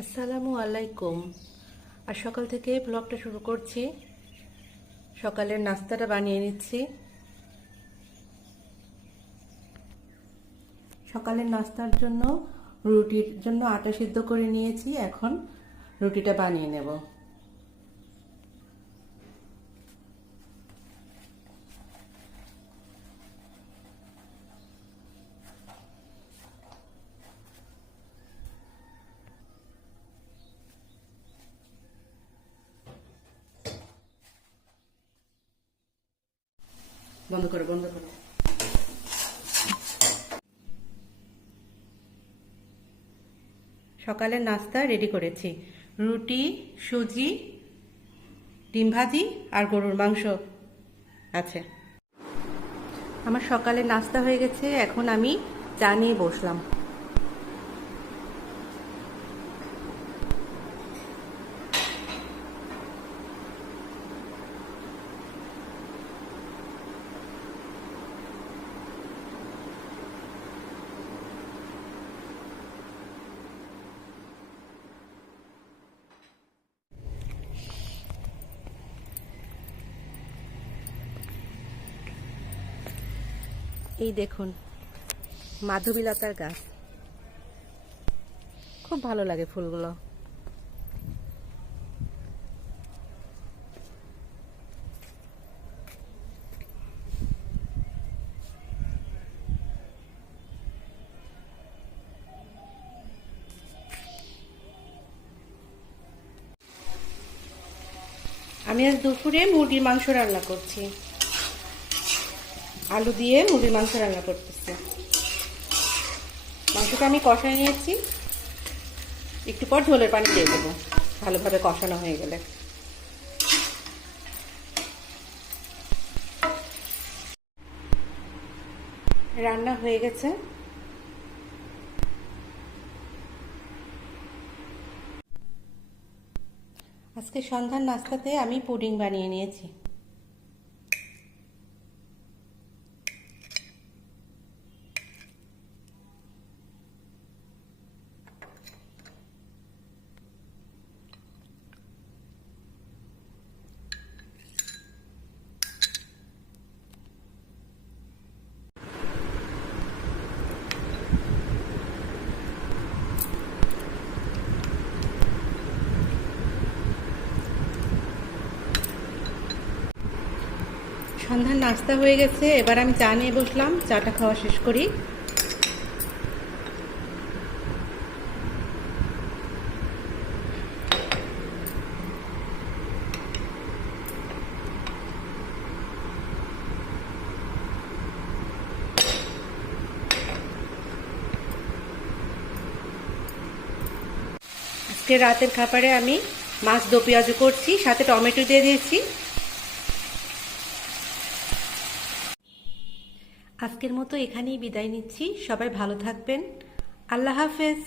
আসসালামু আলাইকুম। আর সকাল থেকে ব্লগটা শুরু করছি। সকালের নাস্তাটা বানিয়ে নিচ্ছি। সকালের নাস্তার জন্য রুটির জন্য আটা সিদ্ধ করে নিয়েছি। এখন রুটিটা বানিয়ে নেব। বন্ধ করো, বন্ধ করো। সকালের নাস্তা রেডি করেছি। রুটি, সুজি, ডিম ভাজি আর গরুর মাংস আছে। আমার সকালের নাস্তা হয়ে গেছে। এখন আমি চা নিয়ে বসলাম। এই দেখুন, মাধবীলতার গাছ। খুব ভালো লাগে ফুলগুলো। আমি আজ দুপুরে মুরগির মাংস রান্না করছি। আলু দিয়ে মুরগির মাংস রান্না করতেছি। মাংসটা আমি কষায় নিয়েছি। একটু পর ঝোলের পানি দিয়ে দেবো, ভালোভাবে কষানো হয়ে গেলে। রান্না হয়ে গেছে। আজকে সন্ধ্যার নাস্তাতে আমি পুডিং বানিয়ে নিয়েছি। সন্ধ্যার নাস্তা হয়ে গেছে। এবার আমি চা নিয়ে বসলাম। চাটা খাওয়া শেষ করি। আজকে রাতের খাবারে আমি মাছ দো পেঁয়াজু করছি, সাথে টমেটো দিয়ে দিয়েছি। আজকের মতো এখানেই বিদায় নিচ্ছি। সবাই ভালো থাকবেন। আল্লাহ হাফেজ।